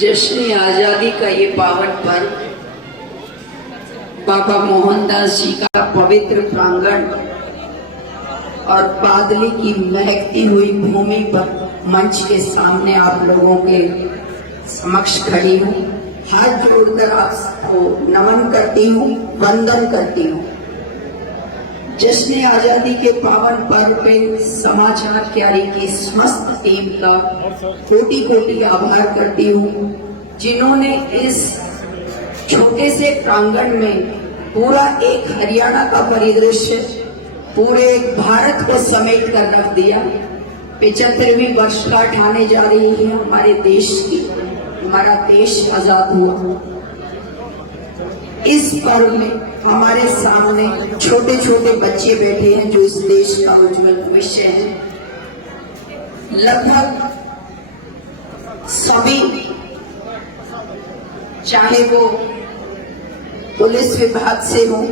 जश्न आजादी का ये पावन पर्व बाबा मोहनदास जी का पवित्र प्रांगण और बादली की महकती हुई भूमि पर मंच के सामने आप लोगों के समक्ष खड़ी हूँ। हाथ जोड़कर आपको नमन करती हूँ, वंदन करती हूँ। जश्न आजादी के पावन पर्व पे समाचार क्यारी की समस्त टीम का कोटि कोटि आभार करती हूँ, जिन्होंने इस छोटे से प्रांगण में पूरा एक हरियाणा का परिदृश्य, पूरे एक भारत को समेट कर रख दिया। 75वीं वर्षगांठ आने जा रही है हमारे देश की। हमारा देश आजाद हुआ। इस पर्व में हमारे सामने छोटे छोटे बच्चे बैठे हैं जो इस देश का उज्जवल भविष्य है। लगभग सभी, चाहे वो पुलिस विभाग से हो,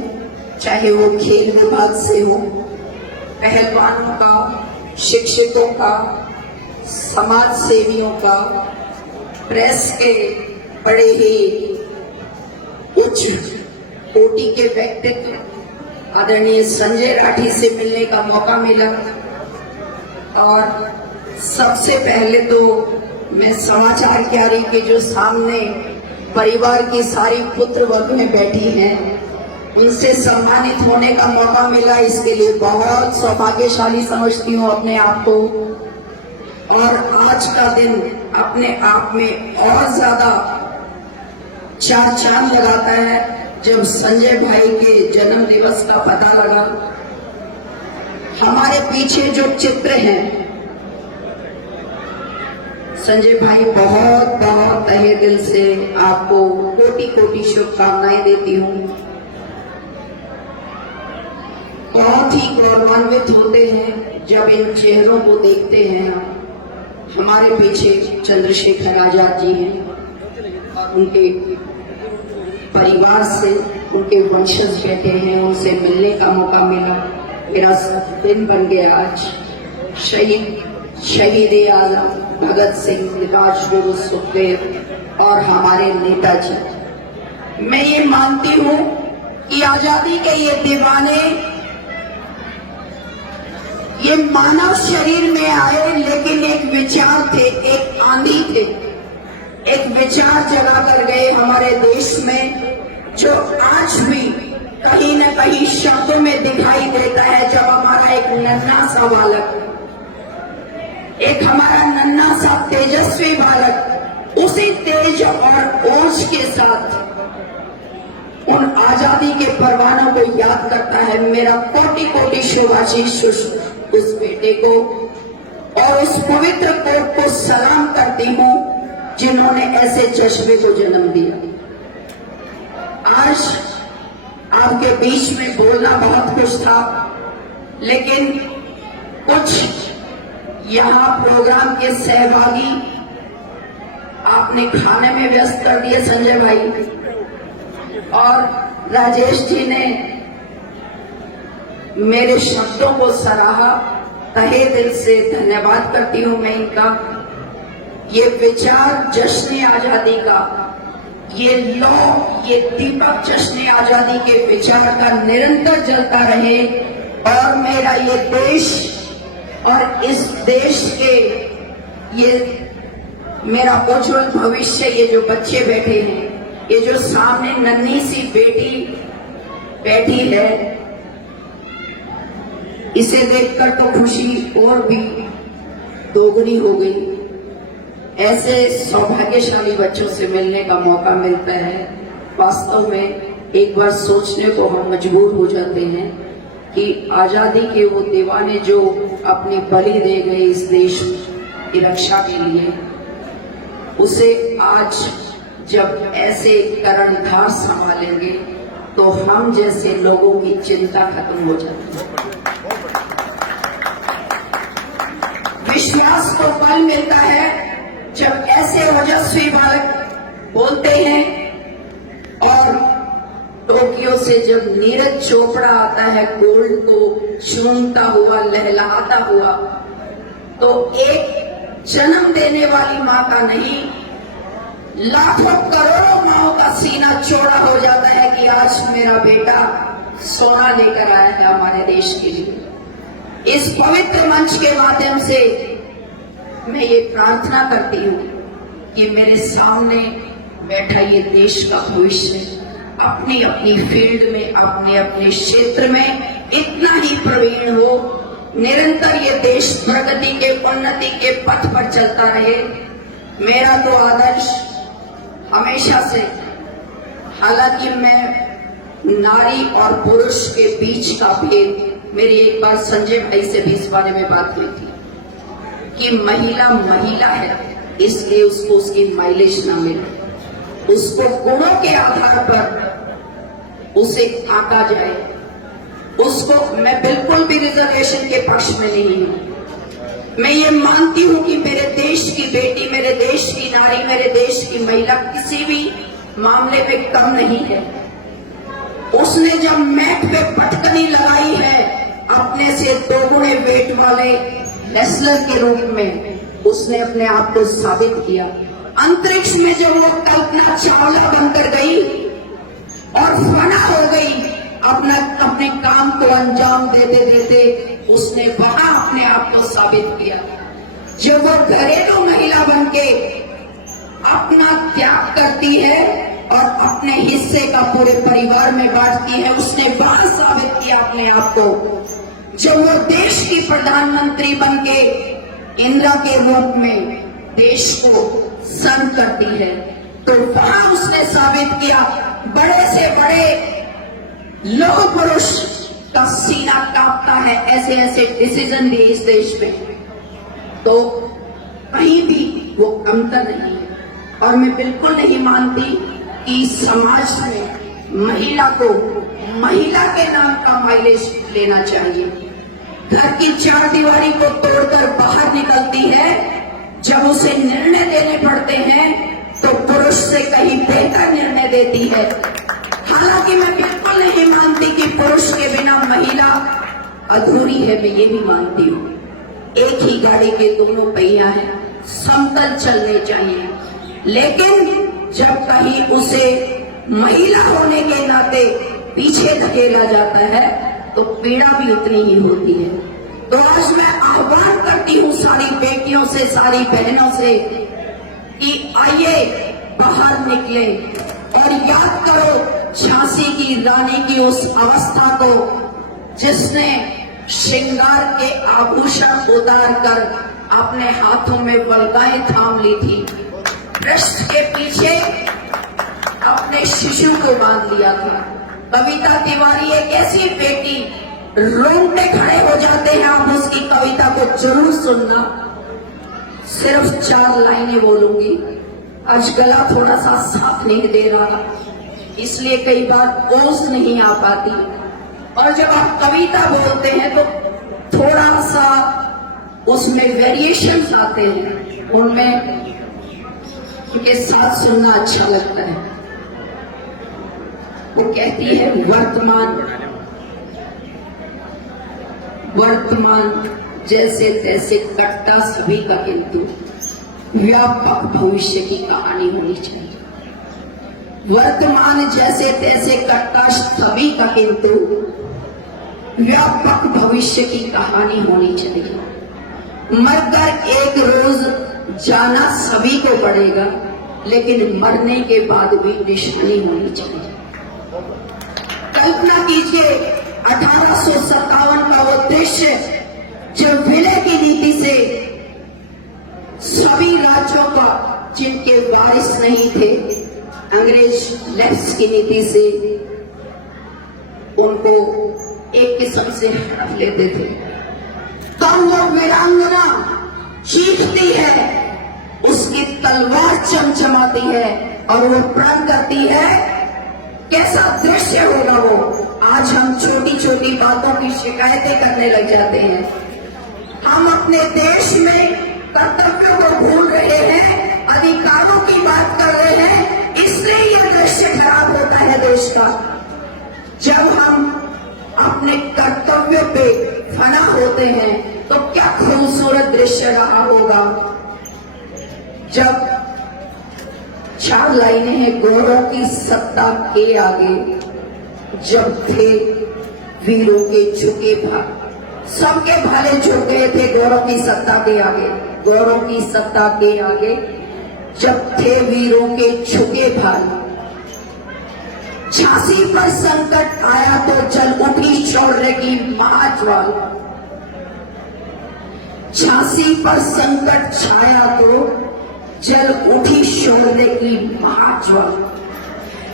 चाहे वो खेल विभाग से हो, पहलवानों का, शिक्षकों का, समाज सेवियों का, प्रेस के बड़े ही उच्च कोटि के व्यक्तित्व आदरणीय संजय राठी से मिलने का मौका मिला। और सबसे पहले तो मैं समाचार क्यारी के जो सामने परिवार की सारी पुत्र वर्ग में बैठी हैं, उनसे सम्मानित होने का मौका मिला। इसके लिए बहुत सौभाग्यशाली समझती हूँ अपने आप को। और आज का दिन अपने आप में और ज्यादा चार चांद लगाता है जब संजय भाई के जन्म दिवस का पता लगा। हमारे पीछे जो चित्र हैं, संजय भाई बहुत बहुत तहे दिल से आपको कोटि कोटि शुभकामनाएं देती हूँ। बहुत ही गौरवान्वित होते हैं जब इन चेहरों को देखते हैं। हमारे पीछे चंद्रशेखर आजाद जी हैं और उनके परिवार से उनके वंशज बैठे हैं, उनसे मिलने का मौका मिला। मेरा दिन बन गया आज। शहीद आजम भगत सिंह, राजगुरु सुखदेव और हमारे नेताजी। मैं ये मानती हूँ कि आजादी के ये दीवाने ये मानव शरीर में आए, लेकिन एक विचार थे, एक आंधी थे, एक विचार जगा कर गए हमारे देश में, जो आज भी कहीं न कहीं शब्दों में दिखाई देता है। जब हमारा एक नन्हा सा बालक, एक हमारा नन्हा सा तेजस्वी बालक उसी तेज और ओज के साथ उन आजादी के परवानों को याद करता है, मेरा कोटि कोटि शुभाशीष उस बेटे को और उस पवित्र कोट को सलाम करती हूँ जिन्होंने ऐसे जज्बे को जन्म दिया। आज आपके बीच में बोलना बहुत कुछ था, लेकिन कुछ यहाँ प्रोग्राम के सहभागी आपने खाने में व्यस्त कर दिए। संजय भाई और राजेश जी ने मेरे शब्दों को सराहा, तहे दिल से धन्यवाद करती हूँ मैं इनका। ये विचार जश्न आजादी का, ये ये दीपक जश्न आजादी के विचार का निरंतर जलता रहे और मेरा ये देश और इस देश के ये मेरा उज्जवल भविष्य, ये जो बच्चे बैठे हैं, ये जो सामने नन्ही सी बेटी बैठी है, इसे देखकर तो खुशी और भी दोगुनी हो गई। ऐसे सौभाग्यशाली बच्चों से मिलने का मौका मिलता है। वास्तव में एक बार सोचने को हम मजबूर हो जाते हैं कि आजादी के वो दीवाने जो अपनी बलि दे गए इस देश की रक्षा के लिए, उसे आज जब ऐसे कर्णधार संभालेंगे तो हम जैसे लोगों की चिंता खत्म हो जाती है। विश्वास को बल मिलता है जब ऐसे ओजस्वी बालक बोलते हैं। और टोक्यो से जब नीरज चोपड़ा आता है गोल्ड को चूमता हुआ, लहलहाता हुआ, तो एक जन्म देने वाली माँ का नहीं, लाखों करोड़ों माओ का सीना चौड़ा हो जाता है कि आज मेरा बेटा सोना लेकर आया है हमारे देश के लिए। इस पवित्र मंच के माध्यम से मैं ये प्रार्थना करती हूँ कि मेरे सामने बैठा ये देश का भविष्य अपनी अपनी फील्ड में, अपने अपने क्षेत्र में इतना ही प्रवीण हो, निरंतर ये देश प्रगति के, उन्नति के पथ पर चलता रहे। मेरा तो आदर्श हमेशा से, हालांकि मैं नारी और पुरुष के बीच का भेद, मेरी एक बार संजय भाई से भी इस बारे में बात हुई थी कि महिला महिला है, इसलिए उसको उसकी माइलेज ना मिले, उसको गुणों के आधार पर उसे आंका जाए। उसको, मैं बिल्कुल भी रिजर्वेशन के पक्ष में नहीं हूं। मैं ये मानती हूं कि मेरे देश की बेटी, मेरे देश की नारी, मेरे देश की महिला किसी भी मामले में कम नहीं है। उसने जब मैट पे पटकनी लगाई है अपने से 2 गुणे वेट वाले रेसलर के रूप में, उसने अपने आप को साबित किया। अंतरिक्ष में जब वो कल्पना चावला बनकर गई और फना हो गई, अपने काम को अंजाम देते देते उसने वहां अपने आप को साबित किया। जब वो घरेलू महिला बनके अपना त्याग करती है और अपने हिस्से का पूरे परिवार में बांटती है, उसने वहां साबित किया अपने आप को। जब वो देश की प्रधानमंत्री बनके इंदिरा के रूप में देश को सर्व करती है, तो वहां उसने साबित किया। बड़े से बड़े लोह पुरुष का सीना कांपता है, ऐसे ऐसे डिसीजन लिए इस देश में, तो कहीं भी वो कमतर नहीं है। और मैं बिल्कुल नहीं मानती कि समाज में महिला को महिला के नाम का माइलेज लेना चाहिए। घर की 4 दीवारी को तोड़कर बाहर निकलती है, जब उसे निर्णय देने पड़ते हैं तो पुरुष से कहीं बेहतर निर्णय देती है। हालांकि मैं बिल्कुल नहीं मानती कि पुरुष के बिना महिला अधूरी है, मैं ये भी मानती हूँ एक ही गाड़ी के दोनों पहिया हैं, समतल चलने चाहिए। लेकिन जब कहीं उसे महिला होने के नाते पीछे धकेला जाता है तो पीड़ा भी उतनी ही होती है। तो आज मैं आह्वान करती हूँ सारी बेटियों से, सारी बहनों से कि आइए बाहर निकले और याद करो झांसी की रानी की उस अवस्था को जिसने श्रृंगार के आभूषण उतार कर अपने हाथों में वल्गाएं थाम ली थी, पृष्ठ के पीछे अपने शिशु को बांध लिया था। कविता तिवारी एक ऐसी बेटी, रोंगटे खड़े हो जाते हैं आप उसकी कविता को जरूर सुनना। सिर्फ 4 लाइनें बोलूंगी, आज गला थोड़ा सा साथ नहीं दे रहा, इसलिए कई बार ओस नहीं आ पाती। और जब आप कविता बोलते हैं तो थोड़ा सा उसमें वेरिएशंस आते हैं, उनमें उनके साथ सुनना अच्छा लगता है। वो कहती है वर्तमान जैसे तैसे कटता सभी का, किंतु व्यापक भविष्य की कहानी होनी चाहिए। वर्तमान जैसे तैसे कटता सभी का, किंतु व्यापक भविष्य की कहानी होनी चाहिए। मरकर एक रोज जाना सभी को पड़ेगा, लेकिन मरने के बाद भी निशानी होनी चाहिए। कल्पना कीजिए 1857 का वो दृश्य जब विलय की नीति से सभी राज्यों का जिनके वारिस नहीं थे, अंग्रेज लेफ्ट की नीति से उनको एक किस्म से हड़प लेते थे। तब वो वीरांगना चीखती है, उसकी तलवार चमचमाती है और वो प्रण करती है। कैसा दृश्य होगा वो। आज हम छोटी छोटी बातों की शिकायतें करने लग जाते हैं, हम अपने देश में कर्तव्यों को भूल रहे हैं, अधिकारों की बात कर रहे हैं, इसलिए यह दृश्य खराब होता है देश का। जब हम अपने कर्तव्यों पे फना होते हैं तो क्या खूबसूरत दृश्य रहा होगा। जब 4 लाइनें हैं। गौरव की सत्ता के आगे जब थे वीरों के झुके भाग, सबके भाले झुक गए थे गौरव की सत्ता के आगे। गौरव की सत्ता के आगे जब थे वीरों के झुके भाग, झांसी पर संकट आया तो जल उठी शौर्य की महाज्वाल। झांसी पर संकट छाया तो जल उठी शौर्य की महाज्वाल।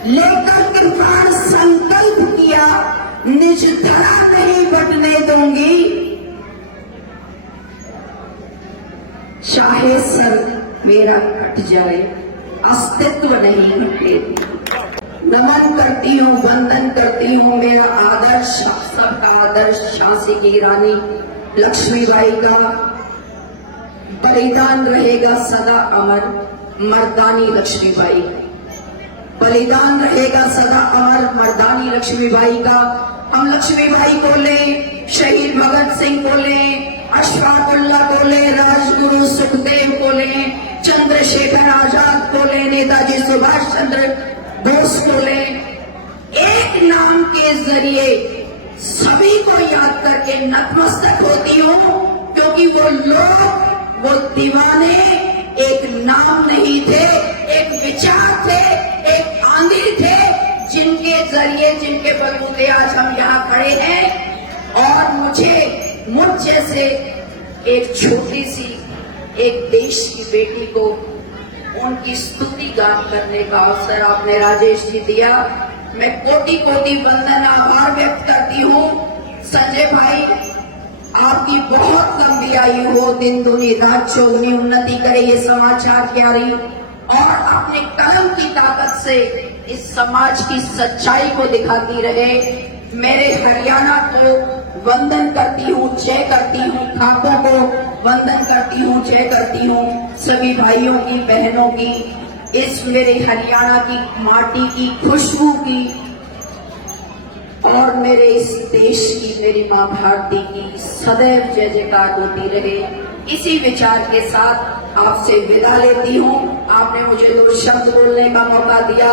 लेकर के प्राण संकल्प किया, निज धरा नहीं बटने दूंगी, चाहे सर मेरा कट जाए अस्तित्व नहीं घटने दूंगी। नमन करती हूँ, वंदन करती हूँ, मेरा आदर्श सबका आदर्श झांसी की रानी लक्ष्मीबाई का बलिदान रहेगा सदा अमर। मर्दानी लक्ष्मीबाई, बलिदान रहेगा सदा अमर मर्दानी लक्ष्मीबाई का। हम लक्ष्मीबाई को लें, शहीद भगत सिंह को लें, अशफाकुल्ला को लें, राजगुरु सुखदेव को लें, चंद्रशेखर आजाद को लें, नेताजी सुभाष चंद्र बोस को लें, एक नाम के जरिए सभी को याद करके नतमस्तक होती हूँ, क्योंकि वो लोग, वो दीवाने एक नाम नहीं थे, एक विचार थे, एक आंधी थे, जिनके जरिए, जिनके बलबूते आज हम यहाँ खड़े हैं। और मुझ जैसे एक छोटी सी एक देश की बेटी को उनकी स्तुति गान करने का अवसर आपने राजेश जी दिया। मैं कोटि कोटि वंदन आभार व्यक्त करती हूँ। संजय भाई, आपकी बहुत लंबी आयु हो, दिन दुनी रात चौगुनी उन्नति करे ये समाचार क्यारी, और अपने कलम की ताकत से इस समाज की सच्चाई को दिखाती रहे। मेरे हरियाणा को वंदन करती हूँ, जय करती हूँ, खाकों को वंदन करती हूँ, जय करती हूँ, सभी भाइयों की, बहनों की, इस मेरे हरियाणा की माटी की खुशबू की और मेरे इस देश की, मेरी माँ भारती की सदैव जय जयकार होती रहे। इसी विचार के साथ आपसे विदा लेती हूँ। आपने मुझे 2 शब्द बोलने का मौका दिया।